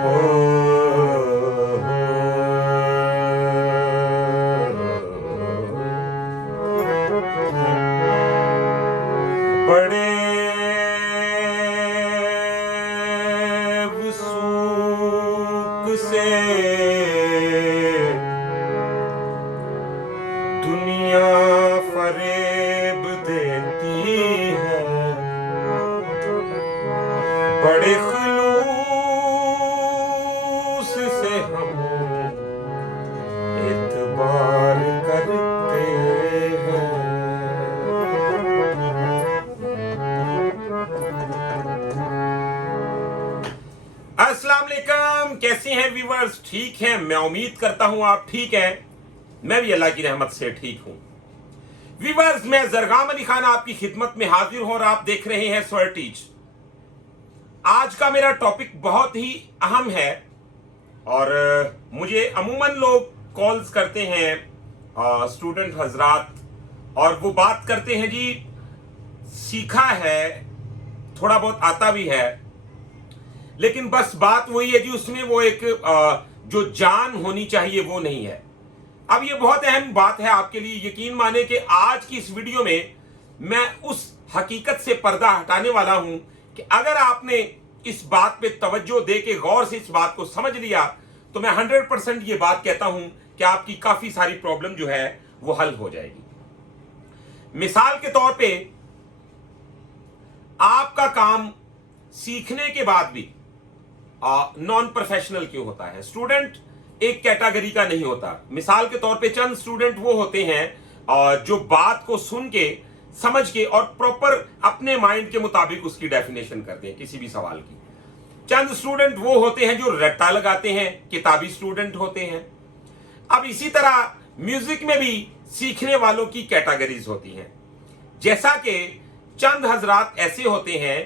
बड़े वसूक से दुनिया फरेब देती है, बड़े खुलूस से हम एतबार करते हैं। अस्सलाम वालेकुम, कैसे हैं व्यूअर्स? ठीक हैं, मैं उम्मीद करता हूं आप ठीक हैं। मैं भी अल्लाह की रहमत से ठीक हूं। व्यूअर्स, मैं जरगाम अली खान आपकी खिदमत में हाजिर हूं और आप देख रहे हैं स्वर्टीज। आज का मेरा टॉपिक बहुत ही अहम है और मुझे अमूमन लोग कॉल्स करते हैं स्टूडेंट हजरात, और वो बात करते हैं जी सीखा है, थोड़ा बहुत आता भी है, लेकिन बस बात वही है जी उसमें वो एक जो जान होनी चाहिए वो नहीं है। अब ये बहुत अहम बात है आपके लिए। यकीन माने कि आज की इस वीडियो में मैं उस हकीकत से पर्दा हटाने वाला हूं कि अगर आपने इस बात पे तवज्जो दे के गौर से इस बात को समझ लिया तो मैं 100% ये बात कहता हूं कि आपकी काफी सारी प्रॉब्लम जो है वो हल हो जाएगी। मिसाल के तौर पे आपका काम सीखने के बाद भी नॉन प्रोफेशनल क्यों होता है? स्टूडेंट एक कैटेगरी का नहीं होता। मिसाल के तौर पे चंद स्टूडेंट वो होते हैं जो बात को सुन के, समझ के और प्रॉपर अपने माइंड के मुताबिक उसकी डेफिनेशन करते हैं किसी भी सवाल की। चंद स्टूडेंट वो होते हैं जो रट्टा लगाते हैं, किताबी स्टूडेंट होते हैं। अब इसी तरह म्यूजिक में भी सीखने वालों की कैटेगरीज होती हैं। जैसा कि चंद हजरात ऐसे होते हैं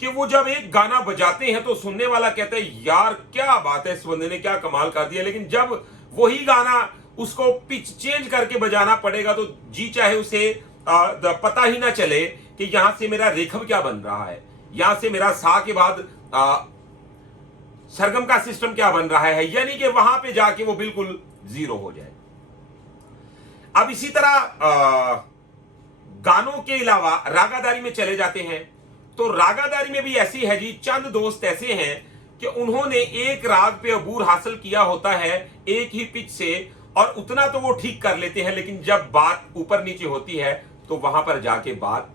कि वो जब एक गाना बजाते हैं तो सुनने वाला कहता है यार क्या बात है, इस बंदे ने क्या कमाल कर दिया, लेकिन जब वही गाना उसको पिच चेंज करके बजाना पड़ेगा तो जी चाहे उसे पता ही ना चले कि यहां से मेरा रेखम क्या बन रहा है, यहां से मेरा सा के बाद सरगम का सिस्टम क्या बन रहा है, यानी कि वहां पे जाके वो बिल्कुल जीरो हो जाए। अब इसी तरह गानों के अलावा रागादारी में चले जाते हैं तो रागादारी में भी ऐसी है जी, चंद दोस्त ऐसे हैं कि उन्होंने एक राग पे अबूर हासिल किया होता है एक ही पिच से, और उतना तो वो ठीक कर लेते हैं, लेकिन जब बात ऊपर नीचे होती है तो वहां पर जाके बात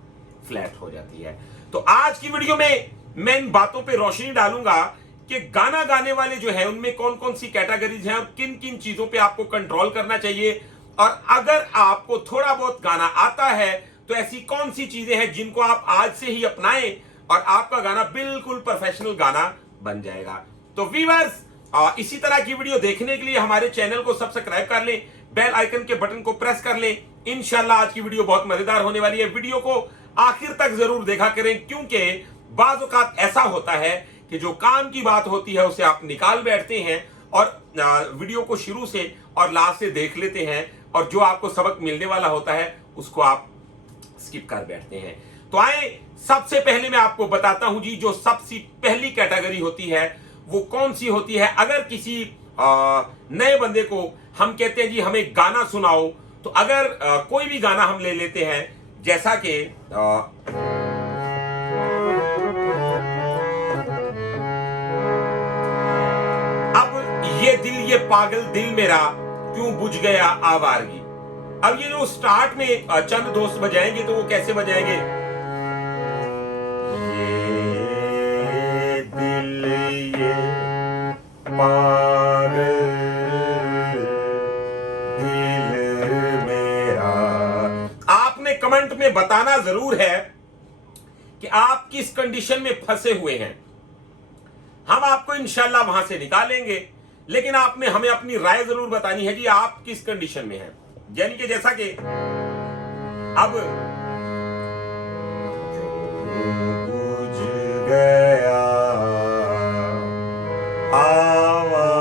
फ्लैट हो जाती है। तो आज की वीडियो में मैं इन बातों पे रोशनी डालूंगा कि गाना गाने वाले जो है उनमें कौन कौन सी कैटेगरीज हैं और किन किन चीजों पे आपको कंट्रोल करना चाहिए, और अगर आपको थोड़ा बहुत गाना आता है तो ऐसी कौन सी चीजें हैं जिनको आप आज से ही अपनाएं और आपका गाना बिल्कुल प्रोफेशनल गाना बन जाएगा। तो व्यूअर्स, इसी तरह की वीडियो देखने के लिए हमारे चैनल को सब्सक्राइब कर लें, बेल आइकन के बटन को प्रेस कर लें। इंशाल्लाह आज की वीडियो बहुत मजेदार होने वाली है। वीडियो को आखिर तक जरूर देखा करें, क्योंकि बाज़ औक़ात ऐसा होता है कि जो काम की बात होती है उसे आप निकाल बैठते हैं और वीडियो को शुरू से और लास्ट से देख लेते हैं, और जो आपको सबक मिलने वाला होता है उसको आप स्किप कर बैठते हैं। तो आए सबसे पहले मैं आपको बताता हूं जी, जो सबसे पहली कैटेगरी होती है वो कौन सी होती है। अगर किसी नए बंदे को हम कहते हैं जी हमें गाना सुनाओ, तो अगर कोई भी गाना हम ले लेते हैं, जैसा कि अब ये दिल ये पागल दिल मेरा क्यों बुझ गया आवारगी। अब ये जो स्टार्ट में चंद दोस्त बजाएंगे तो वो कैसे बजाएंगे? ये दिल ये पागल दिल मेरा। आपने कमेंट में बताना जरूर है कि आप किस कंडीशन में फंसे हुए हैं। हम आपको इंशाल्लाह वहां से निकालेंगे, लेकिन आपने हमें अपनी राय जरूर बतानी है कि आप किस कंडीशन में हैं। यानी कि जैसा कि अब बुझ गया आवारगी,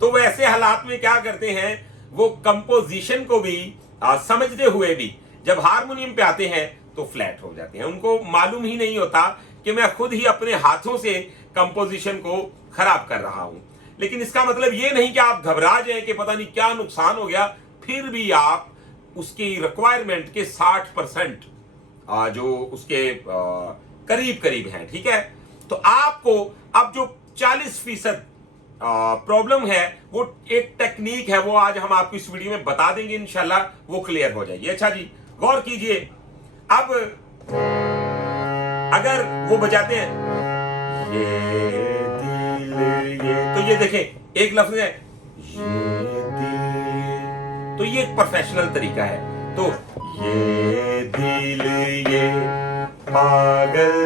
तो वैसे हालात में क्या करते हैं वो कंपोजिशन को भी समझते हुए भी जब हारमोनियम पे आते हैं तो फ्लैट हो जाते हैं। उनको मालूम ही नहीं होता कि मैं खुद ही अपने हाथों से कंपोजिशन को खराब कर रहा हूं। लेकिन इसका मतलब ये नहीं कि आप घबरा जाएं कि पता नहीं क्या नुकसान हो गया, फिर भी आप उसकी रिक्वायरमेंट के 60% जो उसके करीब करीब हैं, ठीक है। तो आपको अब जो 40% प्रॉब्लम है वो एक टेक्निक है, वो आज हम आपको इस वीडियो में बता देंगे, इंशाल्लाह वो क्लियर हो जाएगी। अच्छा जी, गौर कीजिए। अब अगर वो बजाते हैं ये दिल ये, तो ये देखें एक लफ्ज है ये दिल, तो ये एक प्रोफेशनल तरीका है। तो ये दिल ये पागल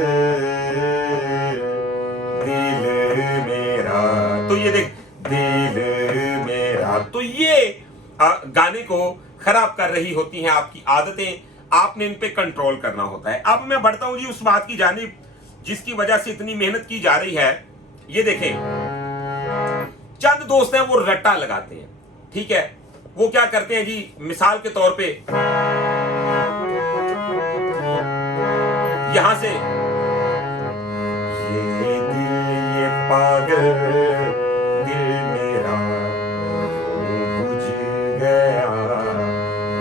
दिल मेरा, तो ये देख दिल मेरा, तो ये गाने को खराब कर रही होती हैं आपकी आदतें, आपने इन पे कंट्रोल करना होता है। अब मैं बढ़ता हूं जी उस बात की जानिब जिसकी वजह से इतनी मेहनत की जा रही है। ये देखें, चंद दोस्त हैं वो रट्टा लगाते हैं, ठीक है। वो क्या करते हैं जी, मिसाल के तौर पे यहां से ये दिल ये पागल दिल मेरा बुझ गया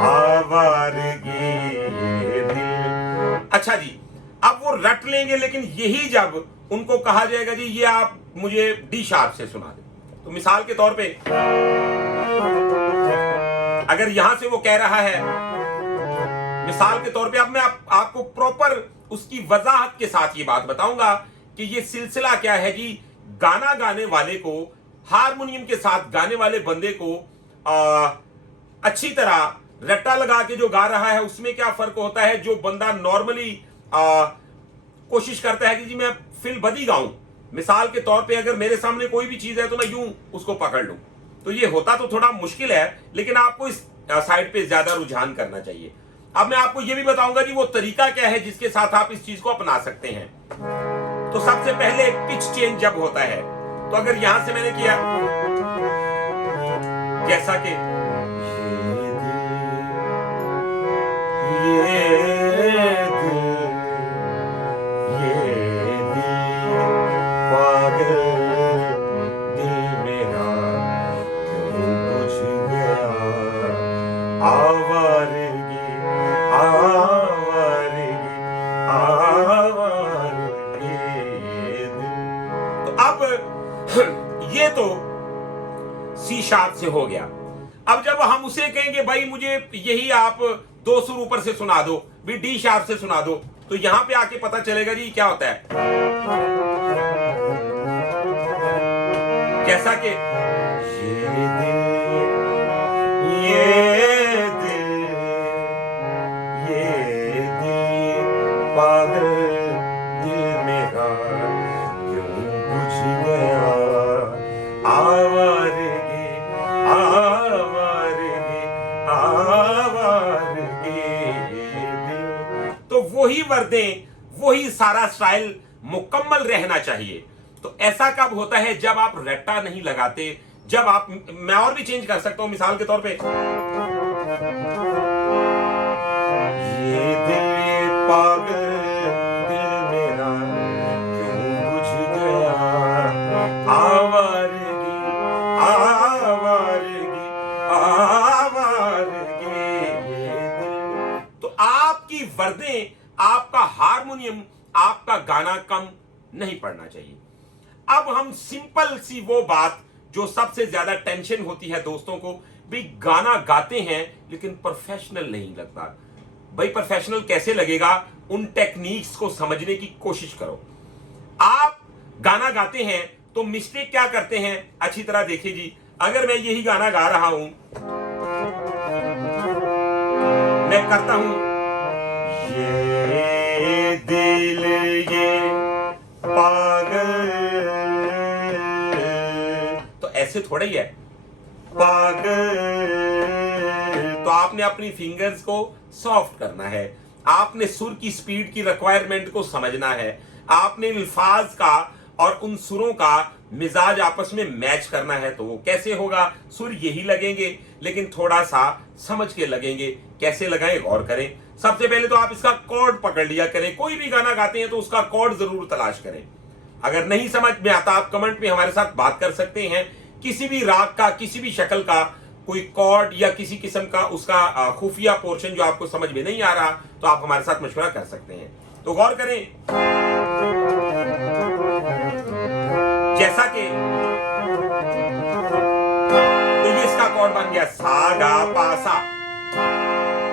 आवारगी ये दिल। अच्छा जी, अब वो रट लेंगे, लेकिन यही जब उनको कहा जाएगा जी ये आप मुझे डी शार्प से सुना दे, तो मिसाल के तौर पे अगर यहां से वो कह रहा है, मिसाल के तौर पे, अब मैं आपको प्रॉपर उसकी वजाहत के साथ ये बात बताऊंगा कि ये सिलसिला क्या है जी। गाना गाने वाले को, हारमोनियम के साथ गाने वाले बंदे को अच्छी तरह रट्टा लगा के जो गा रहा है उसमें क्या फर्क होता है। जो बंदा नॉर्मली कोशिश करता है कि जी मैं फिल बदी गाऊं, मिसाल के तौर पे अगर मेरे सामने कोई भी चीज है तो मैं यूं उसको पकड़ लूं, तो ये होता तो थोड़ा मुश्किल है, लेकिन आपको इस साइड पे ज्यादा रुझान करना चाहिए। अब मैं आपको ये भी बताऊंगा जी वो तरीका क्या है जिसके साथ आप इस चीज को अपना सकते हैं। तो सबसे पहले पिच चेंज जब होता है, तो अगर यहां से मैंने किया जैसा कि ये तो सी शार्प से हो गया। अब जब हम उसे कहेंगे भाई मुझे यही आप 2 सुर ऊपर से सुना दो, भी डी शार्प से सुना दो, तो यहां पे आके पता चलेगा जी क्या होता है। जैसा कि ये दिल पागल दिल मेरा क्यों बुझ गया आवारगी आवारगी आवारगी दिल। तो वही वर्दें, वही सारा स्टाइल मुकम्मल रहना चाहिए। तो ऐसा कब होता है, जब आप रट्टा नहीं लगाते, जब आप, मैं और भी चेंज कर सकता हूं, मिसाल के तौर पे ये दिल ये पागल दिल मेरा क्यों बुझ गया आवारगी आवारगी आवारगी ये दिल। तो आपकी वर्दें, आपका हारमोनियम, आपका गाना कम नहीं पड़ना चाहिए। अब हम सिंपल सी वो बात जो सबसे ज्यादा टेंशन होती है दोस्तों को, भी गाना गाते हैं लेकिन प्रोफेशनल नहीं लगता। भाई प्रोफेशनल कैसे लगेगा, उन टेक्निक्स को समझने की कोशिश करो। आप गाना गाते हैं तो मिस्टेक क्या करते हैं, अच्छी तरह देखिए जी। अगर मैं यही गाना गा रहा हूं, मैं करता हूं ये दिल ये पागल, तो ऐसे थोड़ा ही है पागल। तो आपने अपनी फिंगर्स को सॉफ्ट करना है, आपने सुर की स्पीड की रिक्वायरमेंट को समझना है, आपने अल्फाज का और उन सुरों का मिजाज आपस में मैच करना है। तो वो कैसे होगा, सुर यही लगेंगे लेकिन थोड़ा सा समझ के लगेंगे। कैसे लगाएं, गौर करें। सबसे पहले तो आप इसका कॉर्ड पकड़ लिया करें। कोई भी गाना गाते हैं तो उसका कॉर्ड जरूर तलाश करें। अगर नहीं समझ में आता आप कमेंट में हमारे साथ बात कर सकते हैं। किसी भी राग का, किसी भी शक्ल का कोई कॉर्ड या किसी किस्म का उसका खुफिया पोर्शन जो आपको समझ में नहीं आ रहा, तो आप हमारे साथ मशवरा कर सकते हैं। तो गौर करें, जैसा कि तो ये इसका कॉर्ड बन गया सा गा पा सा।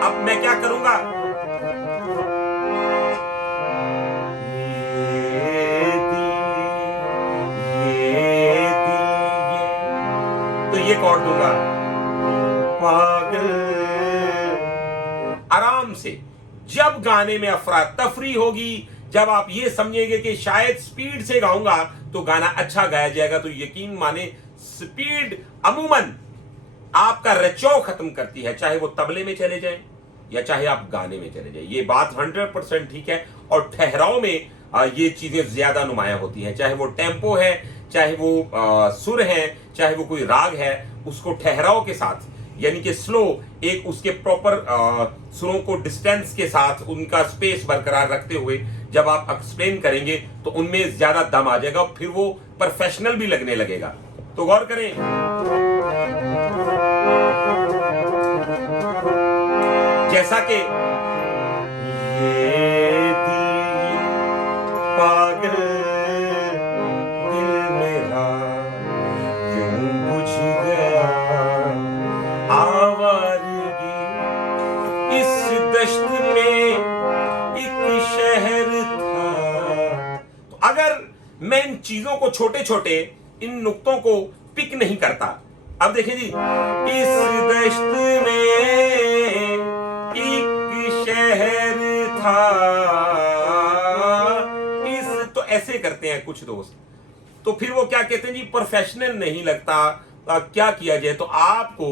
अब मैं क्या करूंगा, तो ये कॉर्ड दूंगा पागल। आराम से जब गाने में अफरा तफरी होगी, जब आप ये समझेंगे कि शायद स्पीड से गाऊंगा तो गाना अच्छा गाया जाएगा, तो यकीन माने स्पीड अमूमन आपका रचो खत्म करती है, चाहे वो तबले में चले जाए या चाहे आप गाने में चले जाए। ये बात 100% ठीक है। और ठहराव में ये चीजें ज्यादा नुमाया होती हैं, चाहे वो टेम्पो है, चाहे वो सुर है, चाहे वो कोई राग है, उसको ठहराव के साथ यानी कि स्लो, एक उसके प्रॉपर सुरों को डिस्टेंस के साथ उनका स्पेस बरकरार रखते हुए जब आप एक्सप्लेन करेंगे तो उनमें ज्यादा दम आ जाएगा, फिर वो प्रोफेशनल भी लगने लगेगा। तो गौर करें, जैसा कि ये दिल पागल दिल मेरा क्यों बुझ गया आवारगी, इस दश्त में एक शहर था। तो अगर मैं इन चीजों को छोटे छोटे इन नुक्तों को पिक नहीं करता, अब देखिए जी, इस दश्त में एक शहर था, इस तो ऐसे करते हैं कुछ दोस्त, तो फिर वो क्या कहते हैं जी, प्रोफेशनल नहीं लगता। क्या किया जाए, तो आपको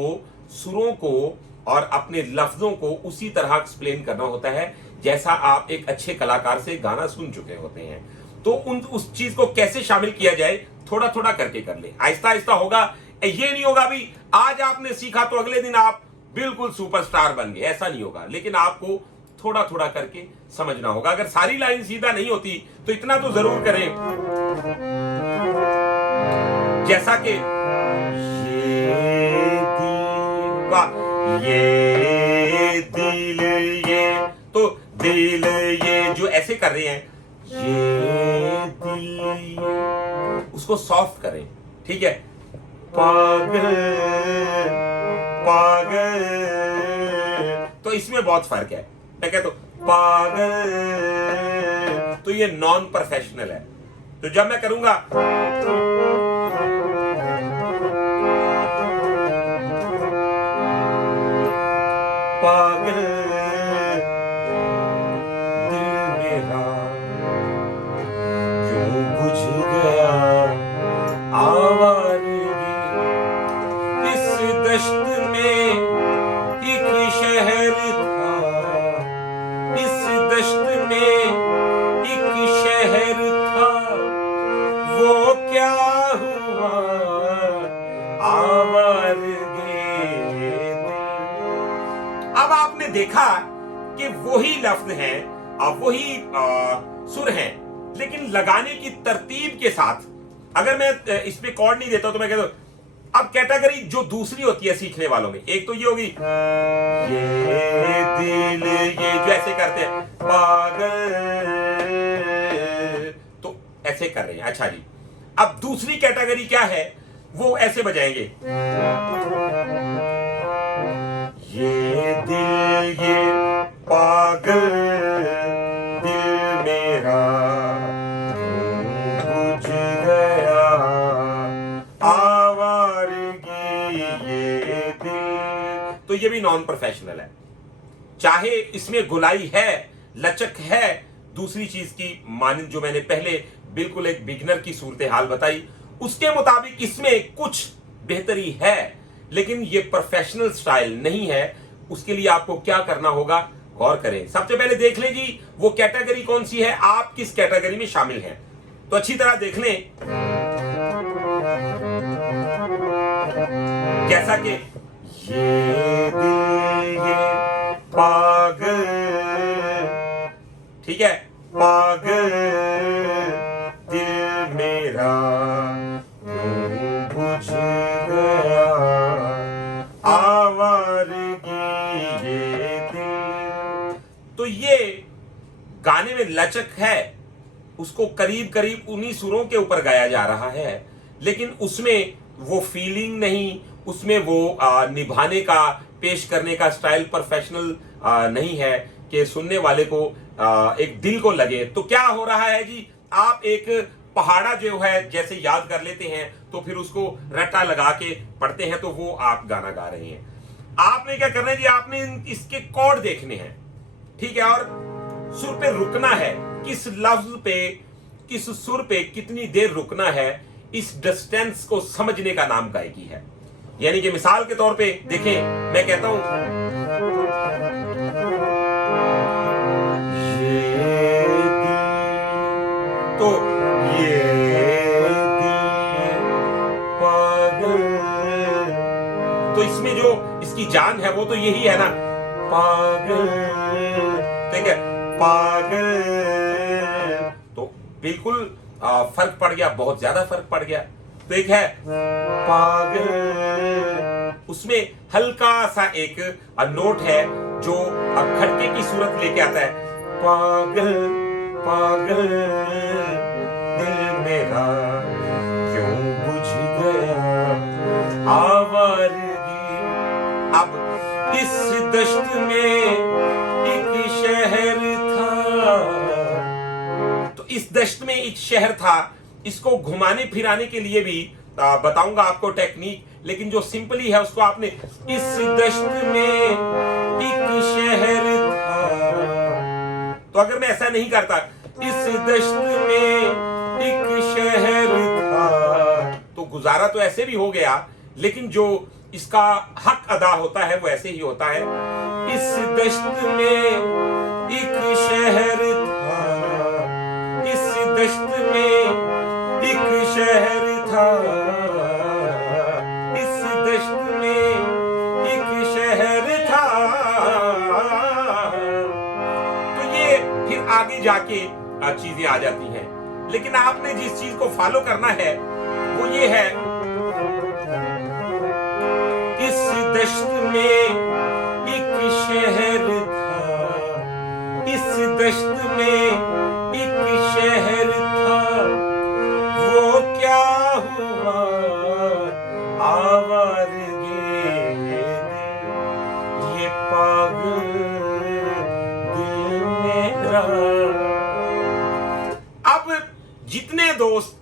सुरों को और अपने लफ्जों को उसी तरह एक्सप्लेन करना होता है जैसा आप एक अच्छे कलाकार से गाना सुन चुके होते हैं। तो उस चीज को कैसे शामिल किया जाए, थोड़ा थोड़ा करके कर ले, आहिस्ता आहिस्ता होगा। ये नहीं होगा भी आज आपने सीखा तो अगले दिन आप बिल्कुल सुपरस्टार बन गए, ऐसा नहीं होगा। लेकिन आपको थोड़ा थोड़ा करके समझना होगा। अगर सारी लाइन सीधा नहीं होती तो इतना तो जरूर करें, जैसा कि ये दिल ये, तो दिल ये जो ऐसे कर रहे हैं, ये दिल उसको सॉफ्ट करें, ठीक है। पागल पागल, तो इसमें बहुत फर्क है। मैं कहता हूं पागल, तो ये नॉन प्रोफेशनल है। तो जब मैं करूंगा पागल दिल मेरा क्यों बुझ गया आवारगी, इस दश्त में एक शहर था, इस दश्त में एक शहर था, वो क्या हुआ आवारगी। अब आपने देखा कि वही लफ्ज हैं और वही सुर हैं, लेकिन लगाने की तरतीब के साथ। अगर मैं इस पे कॉर्ड नहीं देता तो मैं कहता हूं, अब कैटेगरी जो दूसरी होती है सीखने वालों में, एक तो ये होगी ये दिल ये जो ऐसे करते हैं पागल, तो ऐसे कर रहे हैं। अच्छा जी, अब दूसरी कैटेगरी क्या है, वो ऐसे बजाएंगे, ये दिल ये पागल दिल मेरा बुझ गया आवारगी, ये दिल, तो ये भी नॉन प्रोफेशनल है। चाहे इसमें गुलाई है, लचक है, दूसरी चीज की मानंद जो मैंने पहले बिल्कुल एक बिगनर की सूरत हाल बताई, उसके मुताबिक इसमें कुछ बेहतरी है, लेकिन ये प्रोफेशनल स्टाइल नहीं है। उसके लिए आपको क्या करना होगा, गौर करें। सबसे पहले देख लें जी वो कैटेगरी कौन सी है, आप किस कैटेगरी में शामिल हैं, तो अच्छी तरह देख लें। जैसा कि ये दिल ये पागल पागल दिल मेरा क्यों बुझ गया, आवारगी ये दिल। तो ये गाने में लचक है, उसको करीब करीब उन्हीं सुरों के ऊपर गाया जा रहा है, लेकिन उसमें वो फीलिंग नहीं, उसमें वो निभाने का, पेश करने का स्टाइल प्रोफेशनल नहीं है कि सुनने वाले को एक दिल को लगे। तो क्या हो रहा है जी, आप एक पहाड़ा जो है जैसे याद कर लेते हैं तो फिर उसको रट्टा लगा के पढ़ते हैं, तो वो आप गाना गा रहे हैं। आपने क्या करना है जी, आपने इसके कॉर्ड देखने हैं, ठीक है, और सुर पे रुकना है, किस लफ्ज पे, किस सुर पे कितनी देर रुकना है, इस डिस्टेंस को समझने का नाम गायकी है। यानी कि मिसाल के तौर पे देखें, मैं कहता हूं तो ये पागल, तो इसमें जो इसकी जान है वो तो यही है ना, पागल, ठीक है, पागल। तो बिल्कुल फर्क पड़ गया, बहुत ज्यादा फर्क पड़ गया। तो एक है पागल, उसमें हल्का सा एक नोट है जो खटके की सूरत लेके आता है, पागल पागल दिल मेरा क्यों बुझ गया, आवारगी। अब इस दश्त में एक शहर था, तो इस दश्त में एक शहर था, इसको घुमाने फिराने के लिए भी बताऊंगा आपको टेक्निक, लेकिन जो सिंपली है उसको आपने, इस दश्त में एक शहर था, तो अगर मैं ऐसा नहीं करता, इस दश्त में एक शहर था, तो गुजारा तो ऐसे भी हो गया, लेकिन जो इसका हक अदा होता है वो ऐसे ही होता है, इस दश्त में एक शहर था, इस दश्त में एक शहर था, इस दश्त में एक शहर था। तो ये फिर आगे जाके चीजें आ जाती हैं, लेकिन आपने जिस चीज को फॉलो करना है वो ये है, इस दश्त में एक शहर था, इस दश्त में एक शहर था, वो क्या हुआ, आवारगी ये पागल दिल मेरा। अब जितने दोस्त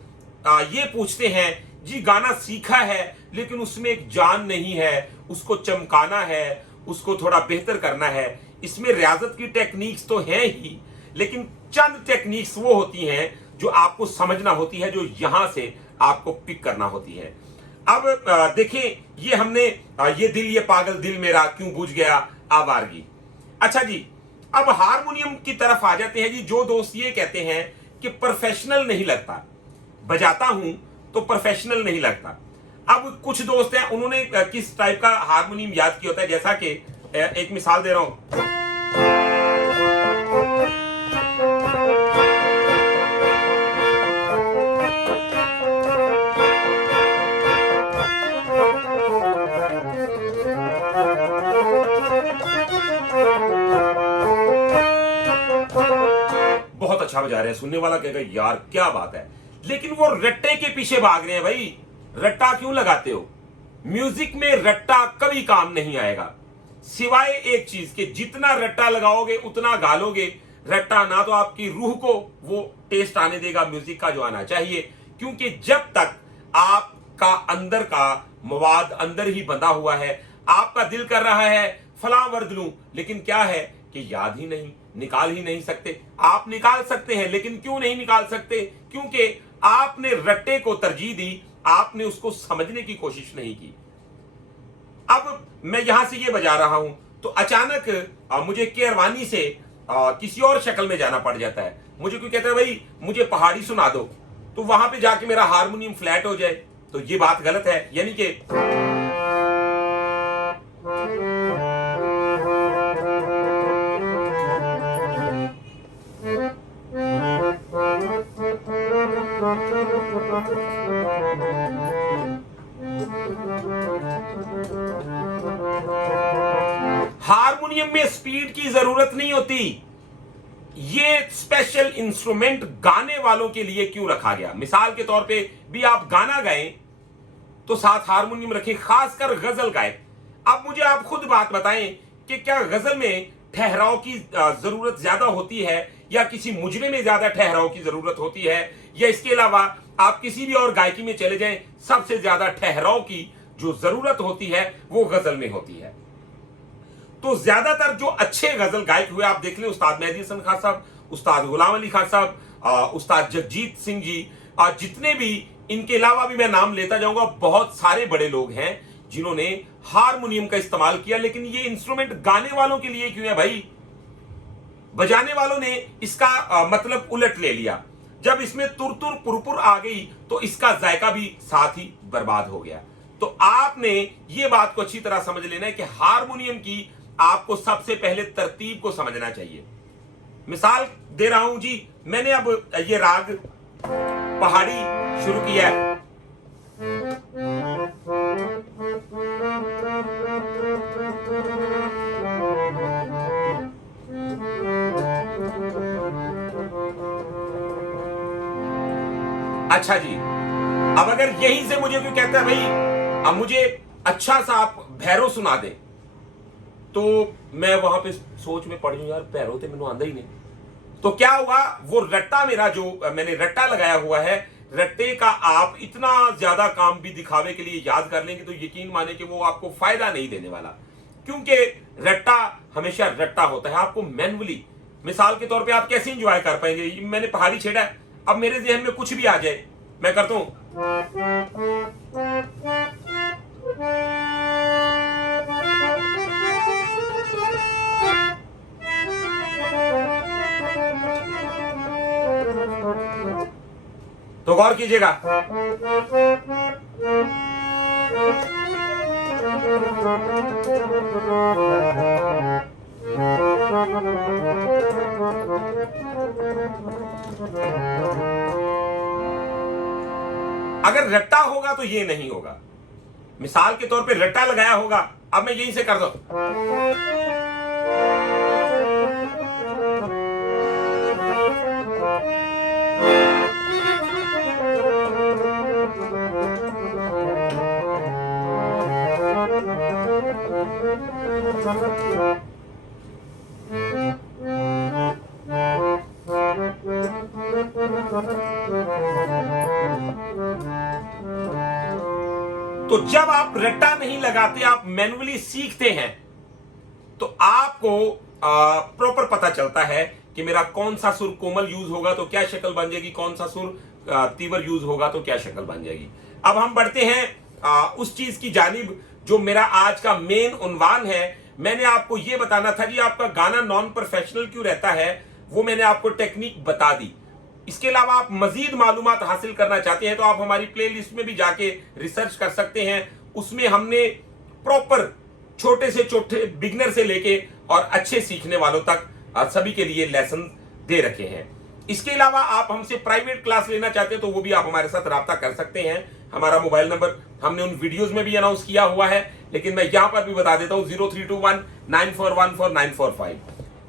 ये पूछते हैं जी गाना सीखा है लेकिन उसमें एक जान नहीं है, उसको चमकाना है, उसको थोड़ा बेहतर करना है, इसमें रियाजत की टेक्निक्स तो हैं ही, लेकिन चंद टेक्निक्स वो होती हैं जो आपको समझना होती है, जो यहां से आपको पिक करना होती है। अब देखें, ये हमने ये दिल ये पागल दिल मेरा क्यों बुझ गया, आवारगी। अच्छा जी, अब हारमोनियम की तरफ आ जाते हैं जी। जो दोस्त ये कहते हैं कि प्रोफेशनल नहीं लगता, बजाता हूं तो प्रोफेशनल नहीं लगता। अब कुछ दोस्त हैं, उन्होंने किस टाइप का हारमोनियम याद किया होता है, जैसा कि एक मिसाल दे रहा हूं, बहुत अच्छा बजा रहे हैं, सुनने वाला कहेगा यार क्या बात है, लेकिन वो रट्टे के पीछे भाग रहे हैं। भाई रट्टा क्यों लगाते हो, म्यूजिक में रट्टा कभी काम नहीं आएगा, सिवाय एक चीज के, जितना रट्टा लगाओगे उतना गालोगे, रट्टा ना तो आपकी रूह को वो टेस्ट आने देगा म्यूजिक का जो आना चाहिए, क्योंकि जब तक आपका अंदर का मवाद अंदर ही बंधा हुआ है, आपका दिल कर रहा है फलां वर्द लूं, लेकिन क्या है कि याद ही नहीं, निकाल ही नहीं सकते। आप निकाल सकते हैं लेकिन क्यों नहीं निकाल सकते, क्योंकि आपने रट्टे को तरजीह दी, आपने उसको समझने की कोशिश नहीं की। अब मैं यहां से ये बजा रहा हूं तो अचानक मुझे केरवानी से किसी और शक्ल में जाना पड़ जाता है। मुझे कोई कहता है भाई मुझे पहाड़ी सुना दो, तो वहां पे जाके मेरा हारमोनियम फ्लैट हो जाए, तो ये बात गलत है। यानी कि हारमोनियम में स्पीड की जरूरत नहीं होती। ये स्पेशल इंस्ट्रूमेंट गाने वालों के लिए क्यों रखा गया? मिसाल के तौर पे भी आप गाना गाएं तो साथ हारमोनियम रखें, खासकर गजल गाए। अब मुझे आप खुद बात बताएं कि क्या गजल में ठहराव की जरूरत ज्यादा होती है या किसी मुजरे में ज्यादा ठहराव की जरूरत होती है, या इसके अलावा आप किसी भी और गायकी में चले जाएं, सबसे ज्यादा ठहराव की जो जरूरत होती है वो गजल में होती है। तो ज्यादातर जो अच्छे गजल गायक हुए आप देख लें, उस्ताद मेहदी हसन खान साहब, उस्ताद गुलाम अली खान साहब, उस्ताद जगजीत सिंह जी, जितने भी, इनके अलावा भी मैं नाम लेता जाऊंगा, बहुत सारे बड़े लोग हैं जिन्होंने हारमोनियम का इस्तेमाल किया। लेकिन ये इंस्ट्रूमेंट गाने वालों के लिए क्यों है भाई? बजाने वालों ने इसका मतलब उलट ले लिया। जब इसमें तुर तुर पुरपुर आ गई तो इसका जायका भी साथ ही बर्बाद हो गया। तो आपने ये बात को अच्छी तरह समझ लेना है कि हारमोनियम की आपको सबसे पहले तरतीब को समझना चाहिए। मिसाल दे रहा हूं जी, मैंने अब ये राग पहाड़ी शुरू किया है। अच्छा जी, अब अगर यहीं से मुझे कोई कहता है भाई अब मुझे अच्छा सा आप भैरव सुना दे, तो मैं वहां पे सोच में पड़ जाऊं, यार भैरव तो मैंने आंदा ही नहीं। तो क्या हुआ, वो रट्टा मेरा जो मैंने रट्टा लगाया हुआ है, रट्टे का आप इतना ज्यादा काम भी दिखावे के लिए याद कर लेंगे तो यकीन माने कि वो आपको फायदा नहीं देने वाला, क्योंकि रट्टा हमेशा रट्टा होता है। आपको मैनुअली, मिसाल के तौर पे आप कैसे इंजॉय कर पाएंगे? मैंने पहाड़ी छेड़ा है, अब मेरे जहन में कुछ भी आ जाए, मैं करता हूं, तो गौर कीजिएगा, अगर रट्टा होगा तो ये नहीं होगा। मिसाल के तौर पे रट्टा लगाया होगा, अब मैं यहीं से कर दो, तो जब आप रट्टा नहीं लगाते, आप मैनुअली सीखते हैं, तो आपको प्रॉपर पता चलता है कि मेरा कौन सा सुर कोमल यूज होगा तो क्या शक्ल बन जाएगी, कौन सा सुर तीवर यूज होगा तो क्या शक्ल बन जाएगी। अब हम बढ़ते हैं उस चीज की जानिब जो मेरा आज का मेन उन्वान है। मैंने आपको यह बताना था जी, आपका गाना नॉन प्रोफेशनल क्यों रहता है, वो मैंने आपको टेक्निक बता दी। इसके अलावा आप मजीद मालूमात हासिल करना चाहते हैं तो आप हमारी प्लेलिस्ट में भी जाके रिसर्च कर सकते हैं। उसमें हमने प्रॉपर छोटे से छोटे बिगनर से लेके और अच्छे सीखने वालों तक सभी के लिए लेसन दे रखे हैं। इसके अलावा आप हमसे प्राइवेट क्लास लेना चाहते हैं तो वो भी आप हमारे साथ राब्ता कर सकते हैं। हमारा मोबाइल नंबर हमने उन वीडियोस में भी अनाउंस किया हुआ है, लेकिन मैं यहां पर भी बता देता हूं, 0321941445।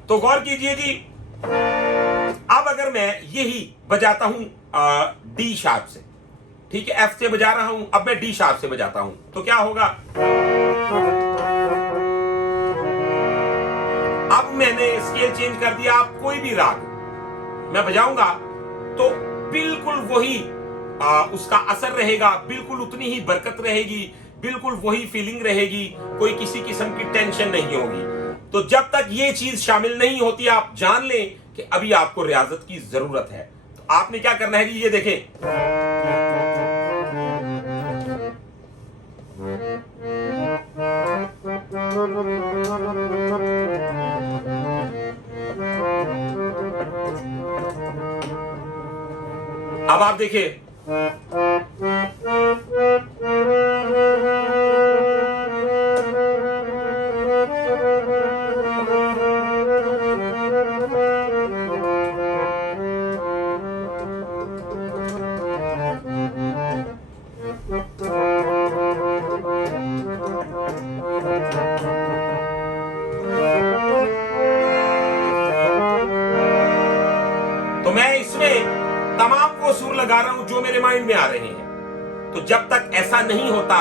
तो गौर कीजिए जी, अब अगर मैं यही बजाता हूं डी शार्प से, ठीक है, एफ से बजा रहा हूं, अब मैं डी शार्प से बजाता हूं तो क्या होगा, अब मैंने स्केल चेंज कर दिया। आप कोई भी राग मैं बजाऊंगा तो बिल्कुल वही उसका असर रहेगा, बिल्कुल उतनी ही बरकत रहेगी, बिल्कुल वही फीलिंग रहेगी, कोई किसी किस्म की टेंशन नहीं होगी। तो जब तक ये चीज शामिल नहीं होती, आप जान लें कि अभी आपको रियाजत की जरूरत है। तो आपने क्या करना है जी, ये देखें, अब आप देखिए, वो सुर लगा रहा हूं जो मेरे माइंड में आ रहे हैं। तो जब तक ऐसा नहीं होता,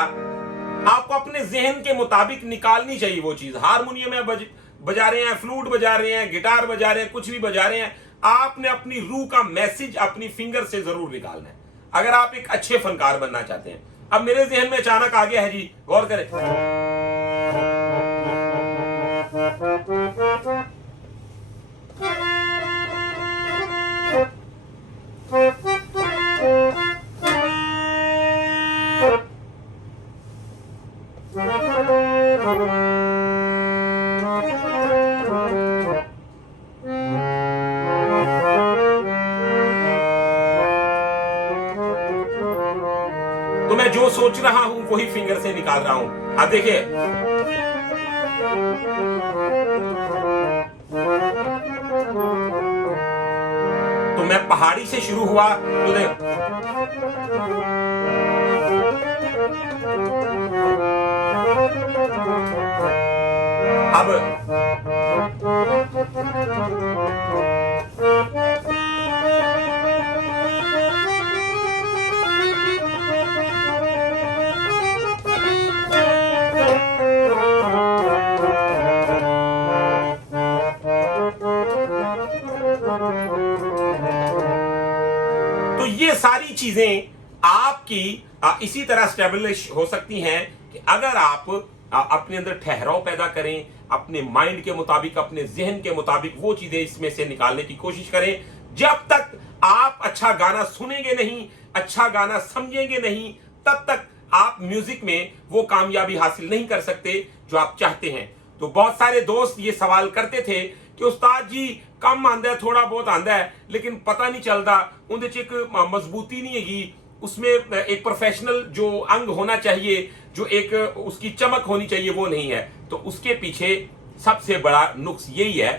आपको अपने जहन के मुताबिक निकालनी चाहिए वो चीज। हारमोनियम में बजा रहे हैं, फ्लूट बजा रहे हैं, गिटार बजा रहे हैं, कुछ भी बजा रहे हैं, आपने अपनी रूह का मैसेज अपनी फिंगर से जरूर निकालना है, अगर आप एक अच्छे फनकार बनना चाहते हैं। अब मेरे जहन में अचानक आ गया है जी, गौर करें, तो मैं जो सोच रहा हूं वही फिंगर से निकाल रहा हूं। आप देखिए, तो मैं पहाड़ी से शुरू हुआ तो अब तो ये सारी चीजें आपकी इसी तरह स्टेब्लिश हो सकती हैं कि अगर आप अपने अंदर ठहराव पैदा करें, अपने माइंड के मुताबिक, अपने जहन के मुताबिक वो चीजें इसमें से निकालने की कोशिश करें। जब तक आप अच्छा गाना सुनेंगे नहीं, अच्छा गाना समझेंगे नहीं, तब तक आप म्यूजिक में वो कामयाबी हासिल नहीं कर सकते जो आप चाहते हैं। तो बहुत सारे दोस्त ये सवाल करते थे कि उस्ताद जी कम आंदा है, थोड़ा बहुत आंदा है, लेकिन पता नहीं चलता, उनके च एक मजबूती नहीं है, उसमें एक प्रोफेशनल जो अंग होना चाहिए, जो एक उसकी चमक होनी चाहिए, वो नहीं है। तो उसके पीछे सबसे बड़ा नुक्स यही है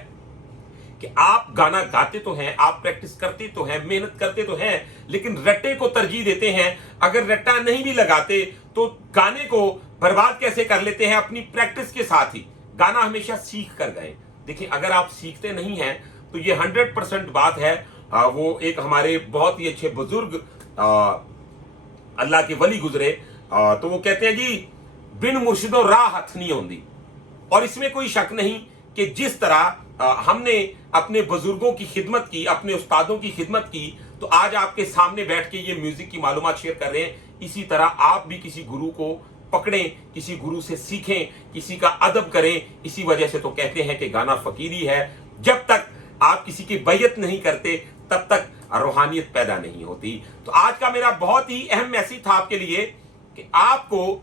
कि आप गाना गाते तो हैं, आप प्रैक्टिस करते तो हैं, मेहनत करते तो हैं, लेकिन रट्टे को तरजीह देते हैं। अगर रट्टा नहीं भी लगाते तो गाने को बर्बाद कैसे कर लेते हैं अपनी प्रैक्टिस के साथ ही। गाना हमेशा सीख कर गए। देखिए, अगर आप सीखते नहीं हैं तो ये 100% बात है। वो एक हमारे बहुत ही अच्छे बुजुर्ग अल्लाह के वली गुजरे, तो वो कहते हैं जी, बिन मुर्शिदो राह हथ नहीं होंदी। और इसमें कोई शक नहीं कि जिस तरह हमने अपने बुजुर्गों की खिदमत की, अपने उस्तादों की खिदमत की, तो आज आपके सामने बैठ के ये म्यूजिक की मालूमात शेयर कर रहे हैं। इसी तरह आप भी किसी गुरु को पकड़ें, किसी गुरु से सीखें, किसी का अदब करें। इसी वजह से तो कहते हैं कि गाना फकीरी है। जब तक आप किसी की बैयत नहीं करते तब तक रूहानियत पैदा नहीं होती। तो आज का मेरा बहुत ही अहम मैसेज था आपके लिए कि आपको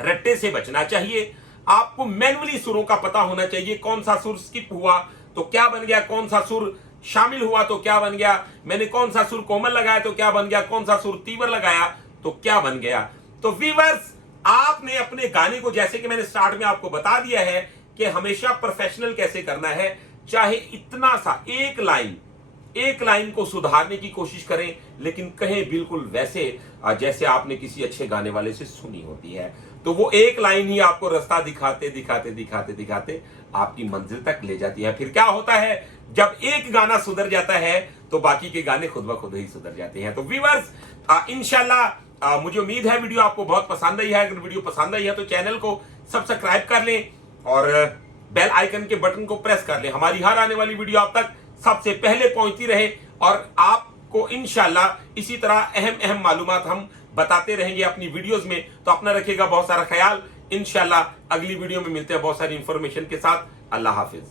रट्टे से बचना चाहिए। आपको मैनुअली सुरों का पता होना चाहिए, कौन सा सुर स्किप हुआ तो क्या बन गया, कौन सा सुर शामिल हुआ तो क्या बन गया, मैंने कौन सा सुर कोमल लगाया तो क्या बन गया, कौन सा सुर तीव्र लगाया तो क्या बन गया। तो व्यूअर्स, आपने अपने गाने को, जैसे कि मैंने स्टार्ट में आपको बता दिया है कि हमेशा प्रोफेशनल कैसे करना है, चाहे इतना सा एक लाइन को सुधारने की कोशिश करें, लेकिन कहें बिल्कुल वैसे जैसे आपने किसी अच्छे गाने वाले से सुनी होती है। तो वो एक लाइन ही आपको रास्ता दिखाते दिखाते दिखाते दिखाते आपकी मंजिल तक ले जाती है। फिर क्या होता है, जब एक गाना सुधर जाता है तो बाकी के गाने खुद ब खुद ही सुधर जाते हैं। तो व्यूअर्स, इंशाल्लाह मुझे उम्मीद है वीडियो आपको बहुत पसंद आई है। अगर वीडियो पसंद आई है तो चैनल को सब्सक्राइब कर लें और बेल आइकन के बटन को प्रेस कर लें। हमारी हर आने वाली वीडियो आप तक सबसे पहले पहुंचती रहे और आपको इंशाल्लाह इसी तरह अहम मालूमात हम बताते रहेंगे अपनी वीडियोस में। तो अपना रखिएगा बहुत सारा ख्याल। इंशाल्लाह अगली वीडियो में मिलते हैं बहुत सारी इंफॉर्मेशन के साथ। अल्लाह हाफिज।